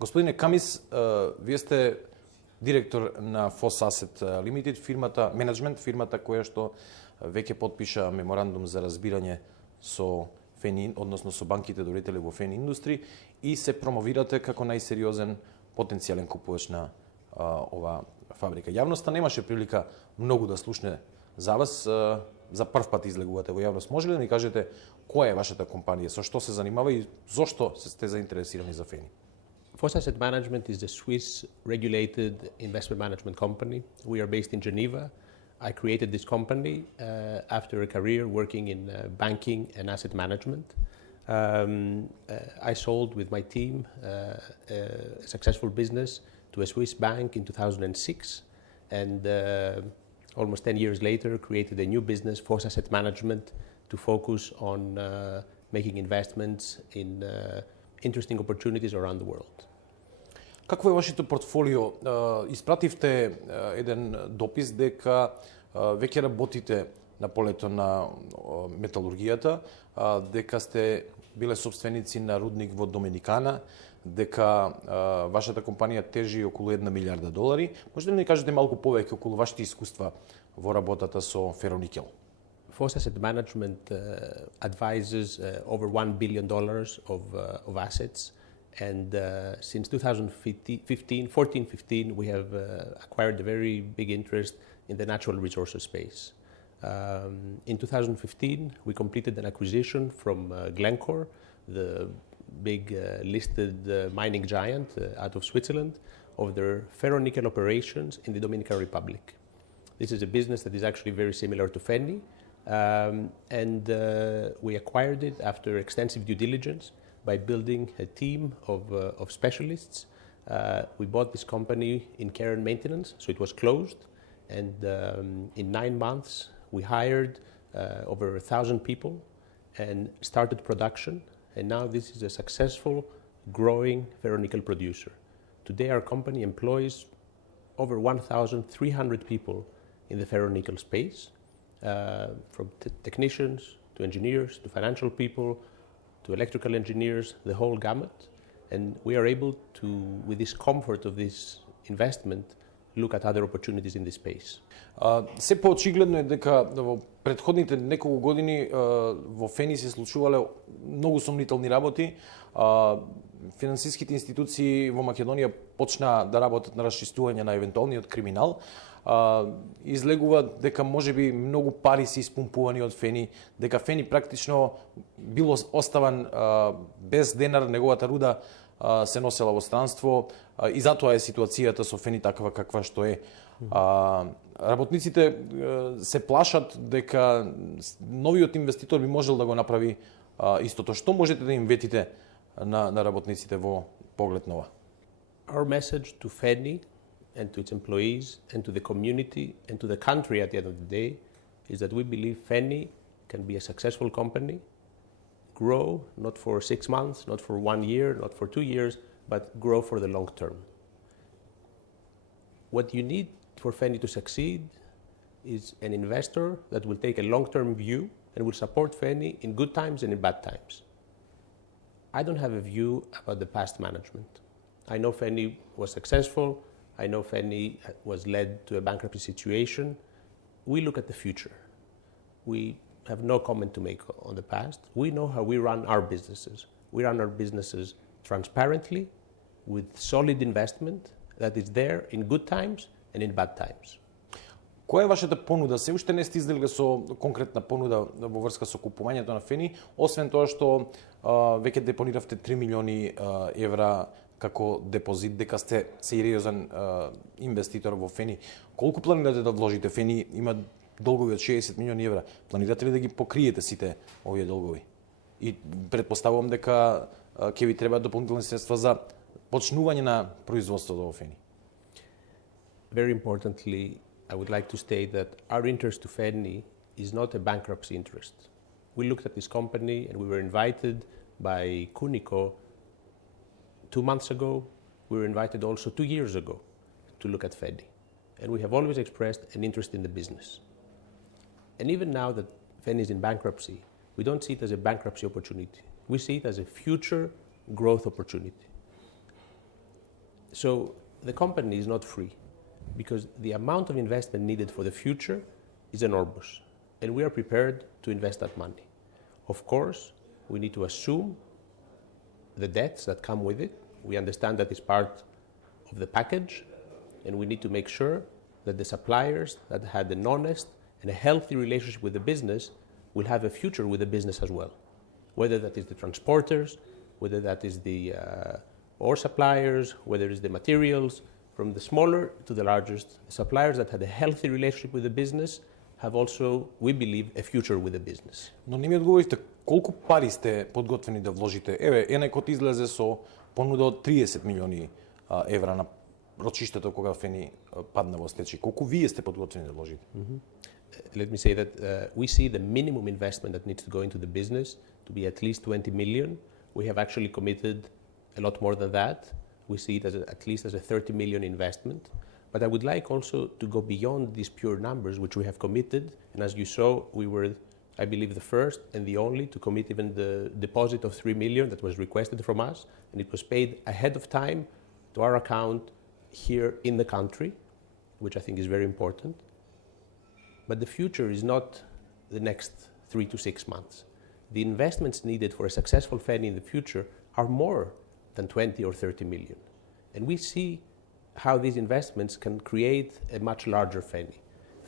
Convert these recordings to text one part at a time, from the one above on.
Господине Камис, вие сте директор на Фос Асет Limited, фирмата, менаџмент, фирмата која што веќе подпиша меморандум за разбирање со Фени, односно со банките доверители во Фени индустри и се промовирате како најсериозен потенцијален купувач на ова фабрика. Јавноста немаше прилика многу да слушне за вас, за прв пат излегувате во јавност. Може ли да ни кажете која е вашата компанија, со што се занимава и зошто сте заинтересирани за Фени? Fos Asset Management is a Swiss regulated investment management company. We are based in Geneva. I created this company after a career working in banking and asset management. I sold with my team a successful business to a Swiss bank in 2006, and almost 10 years later created a new business, Fos Asset Management, to focus on making investments in interesting opportunities around the world. Какво е вашето портфолио? Испративте еден допис дека веќе работите на полето на металургијата, дека сте биле собственици на рудник во Доминикана, дека вашата компанија тежи околу 1 милиарда долари. Може да ни кажете малку повеќе околу вашите искуства во работата со Феро никел? Fos Asset Management advises over $1 billion of assets, and since 2014-15, we have acquired a very big interest in the natural resources space. In 2015, we completed an acquisition from Glencore, the big listed mining giant out of Switzerland, of their ferro-nickel operations in the Dominican Republic. This is a business that is actually very similar to Feni, and we acquired it after extensive due diligence by building a team of specialists. We bought this company in care and maintenance, so it was closed, and in 9 months we hired over 1,000 people and started production, and now this is a successful, growing ferronickel producer. Today our company employs over 1,300 people in the ferronickel space, from technicians to engineers to financial people to electrical engineers, the whole gamut, and we are able to, with this comfort of this investment, look at other opportunities in this space. Се поочигледно е дека во претходните неколку години во Фени се случувале многу сомнителни работи. Финансиските институции во Македонија почнаа да работат на расчистување на евентуалниот криминал. Излегува дека можеби многу пари се испумпувани од Фени, дека Фени практично било оставан без денар, неговата руда се носела во странство и затоа е ситуацијата со Фени таква каква што е. Работниците се плашат дека новиот инвеститор би можел да го направи истото. Што можете да им ветите на работниците во поглед на ова? Our message to Feni and to its employees and to the community and to the country at the end of the day is that we believe Feni can be a successful company, grow not for 6 months, not for 1 year, not for 2 years, but grow for the long term. What you need for Feni to succeed is an investor that will take a long-term view and will support Feni in good times and in bad times. I don't have a view about the past management. I know Feni was successful. I know Feni was led to a bankruptcy situation. We look at the future. We have no comment to make on the past. We know how we run our businesses. We run our businesses transparently, with solid investment that is there in good times and in bad times. Која е вашата понуда? Се уште не сте излезли со конкретна понуда во врска со купувањето на Фени, освен тоа што веќе депониравте 3 милиони евра како депозит, дека сте сериозен инвеститор во Фени. Колку планирате да вложите? Фени има долгови од 60 милиони евра. Планирате ли да ги покриете сите овие долгови? И претпоставувам дека ќе ви треба дополнителни средства за почнување на производството во Фени. Very importantly, I would like to state that our interest to Feni is not a bankruptcy interest. We looked at this company and we were invited by Cunico 2 months ago. We were invited also 2 years ago to look at Feni. And we have always expressed an interest in the business. And even now that Feni is in bankruptcy, we don't see it as a bankruptcy opportunity. We see it as a future growth opportunity. So the company is not free because the amount of investment needed for the future is enormous, and we are prepared to invest that money. Of course, we need to assume the debts that come with it. We understand that it's part of the package, and we need to make sure that the suppliers that had an honest and a healthy relationship with the business will have a future with the business as well. Whether that is the transporters, whether that is the ore suppliers, whether it is the materials, from the smaller to the largest, the suppliers that had a healthy relationship with the business have also, we believe, a future with the business. Но не ми одговоривте колку пари сте подготвени да вложите. Еве, Енекот излезе со понуда од 30 милиони евра на рочиштето кога Фени падна во стечај. Колку вие сте подготвени да вложите? Let me say that we see the minimum investment that needs to go into the business to be at least 20 million. We have actually committed a lot more than that. We see it as at least as a 30 million investment. But I would like also to go beyond these pure numbers, which we have committed. And as you saw, we were, I believe, the first and the only to commit even the deposit of 3 million that was requested from us. And it was paid ahead of time to our account here in the country, which I think is very important. But the future is not the next 3 to 6 months. The investments needed for a successful Feni in the future are more than 20 or 30 million. And we see how these investments can create a much larger Feni.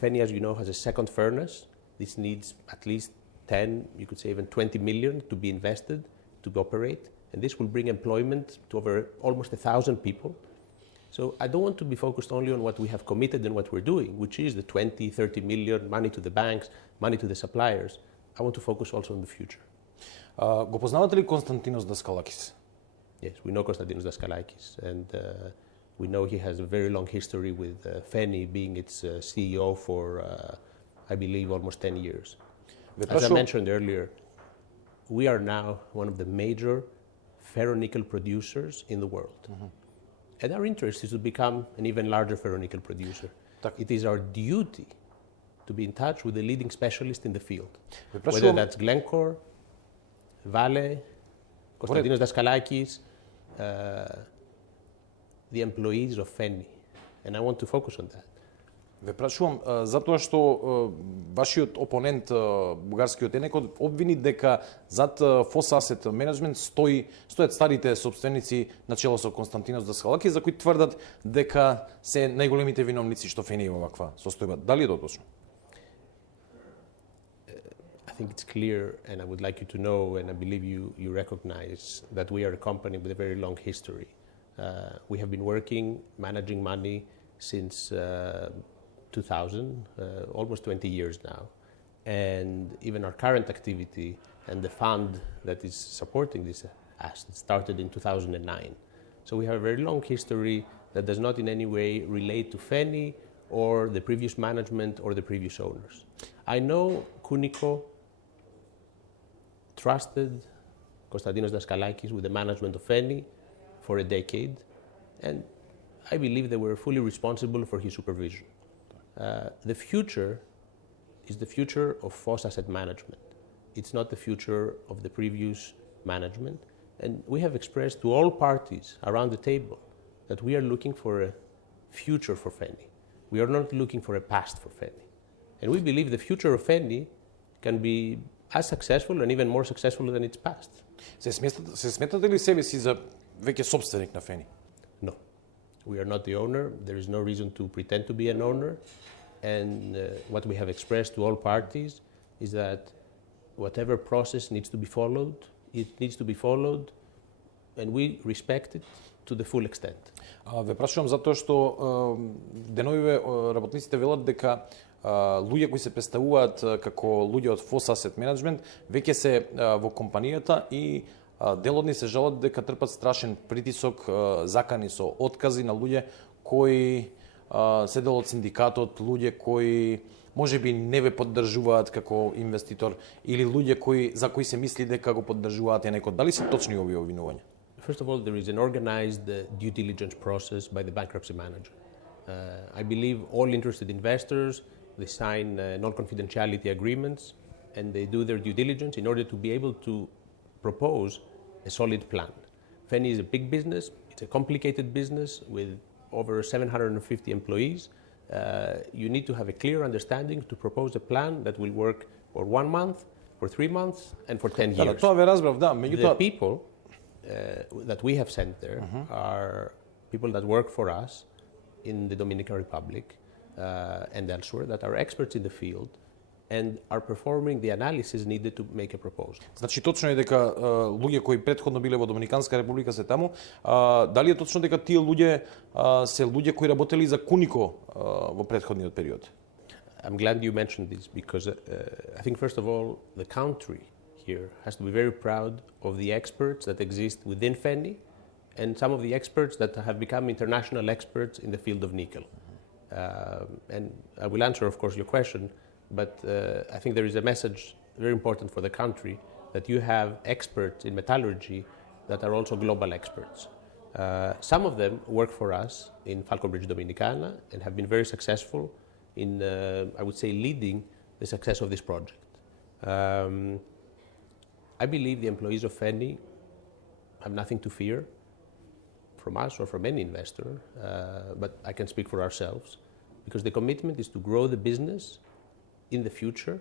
Feni, as you know, has a second furnace. This needs at least 10, you could say even 20 million to be invested, to operate. And this will bring employment to over almost 1,000 people. So I don't want to be focused only on what we have committed and what we're doing, which is the 20, 30 million, money to the banks, money to the suppliers. I want to focus also on the future. Го познавате ли Константинос Даскалакис? Yes, we know Konstantinos Daskalakis, and we know he has a very long history with Feni being its CEO for, I believe, almost 10 years. As I mentioned earlier, we are now one of the major ferro-nickel producers in the world. And our interest is to become an even larger ferro-nickel producer. It is our duty to be in touch with the leading specialists in the field, whether that's Glencore, Vale, Konstantinos Daskalakis, the employees of Feni. And I want to focus on that. Ве прашувам затоа што вашиот опонент бугарскиот Енекот обвини дека зад Фос Асет менаџмент стојат старите собственици начело со Константинос Даскалакис, за кои тврдат дека се најголемите виновници што Фени е во ваква состојба. Дали е тоа точно? I think it's clear, and I would like you to know, and I believe you recognize that we are a company with a very long history. We have been working, managing money since 2000, almost 20 years now. And even our current activity and the fund that is supporting this asset started in 2009. So we have a very long history that does not in any way relate to Feni or the previous management or the previous owners. I know Kuniko trusted Konstantinos Daskalakis with the management of Feni for a decade, and I believe they were fully responsible for his supervision. The future is the future of Fos Asset management. It's not the future of the previous management, and we have expressed to all parties around the table that we are looking for a future for Feni. We are not looking for a past for Feni. And we believe the future of Feni can be as successful and even more successful than its past. Се сметате ли себе си за веќе собственик на Фени? No. We are not the owner. There is no reason to pretend to be an owner. And what we have expressed to all parties is that whatever process needs to be followed, it needs to be followed, and we respect it to the full extent. Ве прашувам затоа што деновиве работниците велат дека луѓе кои се представуваат како луѓе од Фос Асет менаџмент веќе се во компанијата и дел од нив се жалат дека трпат страшен притисок, закани со откази на луѓе кои се дел од синдикатот, луѓе кои можеби не ве поддржуваат како инвеститор или луѓе за кои се мисли дека го поддржуваат некој. Дали се точни овие обвинувања? First of all, there is an organized due diligence process by the bankruptcy manager. I believe all interested investors, they sign non-confidentiality agreements and they do their due diligence in order to be able to propose a solid plan. Feni is a big business, it It's a complicated business with over 750 employees. You need to have a clear understanding to propose a plan that will work for 1 month, for 3 months, and for 10 years. Тоа ве разбрав, да. The people that we have sent there are people that work for us in the Dominican Republic and elsewhere that are experts in the field and are performing the analysis needed to make a proposal. Значи точно е дека луѓе кои претходно биле во Доминиканска република се таму, дали е точно дека тие луѓе се луѓе кои работели за Кунико во претходниот период? I'm glad you mentioned this because I think first of all the country here has to be very proud of the experts that exist within Feni and some of the experts that have become international experts in the field of nickel. And I will answer, of course, your question, but I think there is a message very important for the country that you have experts in metallurgy that are also global experts. Some of them work for us in Falcon Bridge Dominicana and have been very successful in, I would say, leading the success of this project. I believe the employees of Feni have nothing to fear from us or from any investor, but I can speak for ourselves, because the commitment is to grow the business in the future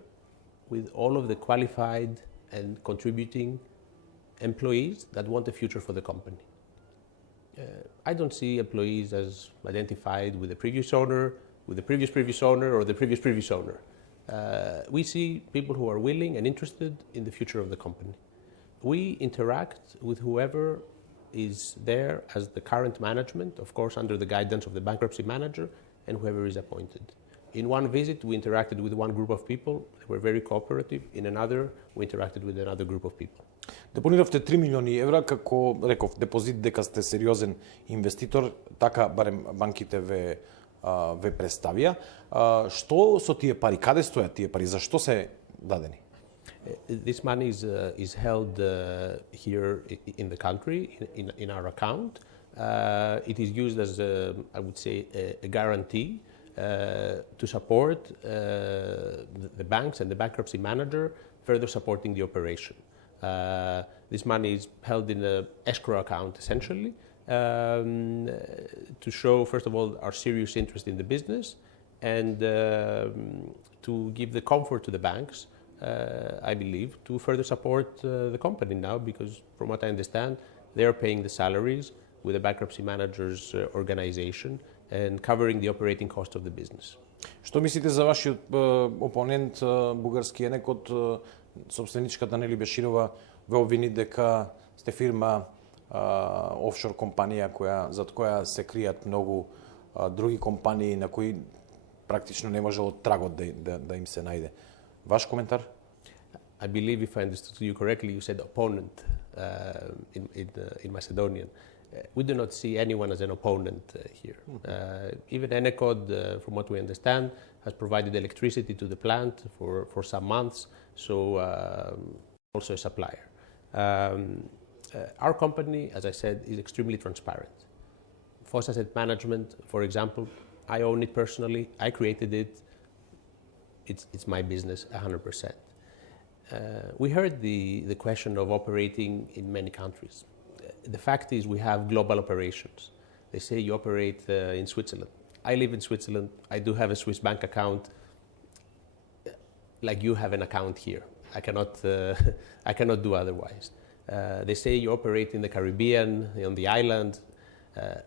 with all of the qualified and contributing employees that want a future for the company. I don't see employees as identified with the previous owner, with the previous owner, or the previous owner. We see people who are willing and interested in the future of the company. We interact with whoever is there as the current management, of course under the guidance of the bankruptcy manager, and whoever is appointed. In one visit, we interacted with one group of people. They were very cooperative. In another, we interacted with another group of people. Депониравте 3 милиони евра, како реков, депозит дека сте сериозен инвеститор, така барем банките ве представија. Што со тие пари? Каде стојат тие пари? Зашто се дадени? This money is held here in the country, in our account. It is used as, I would say, a guarantee to support the banks and the bankruptcy manager further supporting the operation. This money is held in an escrow account, essentially, to show, first of all, our serious interest in the business and to give the comfort to the banks, I believe, to further support the company now, because from what I understand, they are paying the salaries with the bankruptcy manager's organization and covering the operating cost of the business. Што мислите за вашиот опонент, бугарски енек од собственичката Нели Беширова, ве обвини дека сте фирма офшор компанија зад која се кријат многу други компании на кои практично не можело трагот да им се најде. Ваш коментар? I believe, if I understood you correctly, you said opponent in Macedonian. We do not see anyone as an opponent here. Even Enecod, from what we understand, has provided electricity to the plant for some months, so also a supplier. Our company, as I said, is extremely transparent. Fos Asset Management, for example, I own it personally, I created it, it's my business 100%. We heard the question of operating in many countries. The fact is we have global operations. They say you operate in Switzerland. I live in Switzerland. I do have a Swiss bank account, like you have an account here. I cannot do otherwise. They say you operate in the Caribbean, on the island.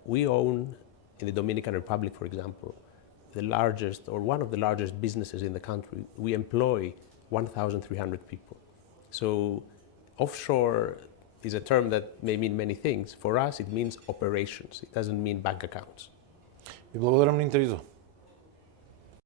We own, in the Dominican Republic, for example, the largest or one of the largest businesses in the country. We employ 1,300 people. So offshore is a term that may mean many things. For us, it means operations. It doesn't mean bank accounts. Ви благодарам на интервјуто.